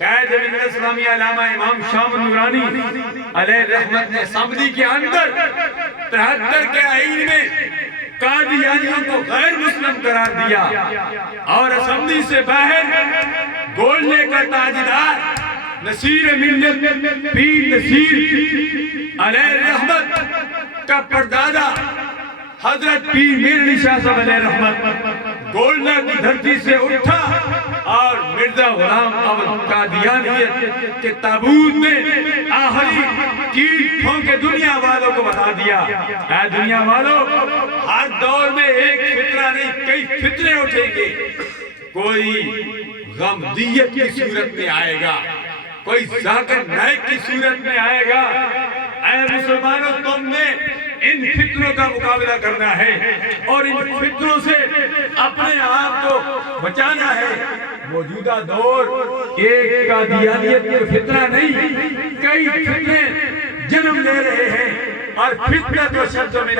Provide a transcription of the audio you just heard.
قائد ملت اسلامیہ علامہ امام شام نورانی علیہ رحمت نے اسمبلی کے اندر 73 کے آئین میں قادیانیوں کو غیر مسلم قرار دیا اور اسمبلی سے باہر گولنے کا تاجدار نصیر ملت پیر نصیر علیہ رحمت کا پردادا حضرت پیر میرنی شاہ صاحب علیہ رحمت گولنا کی دھرتی سے اٹھا اور مرزا غلام احمد قادیانیت کے تابوت میں آخری کیل ٹھونکے دنیا والوں کو بتا دیا، اے دنیا والوں، ہر دور میں ایک فتنہ نہیں کئی فتنے اٹھیں گے، کوئی غمدیت کی صورت میں آئے گا، کوئی ذاکر نائک کی صورت میں آئے گا۔ اے مسلمانوں، تم نے ان فتنوں کا مقابلہ کرنا ہے اور ان فتنوں سے اپنے آپ کو بچانا ہے۔ موجودہ دور ایک قادیانیت کا فتنہ نہیں، کئی فتنے جنم لے رہے ہیں اور فتنہ تو شد من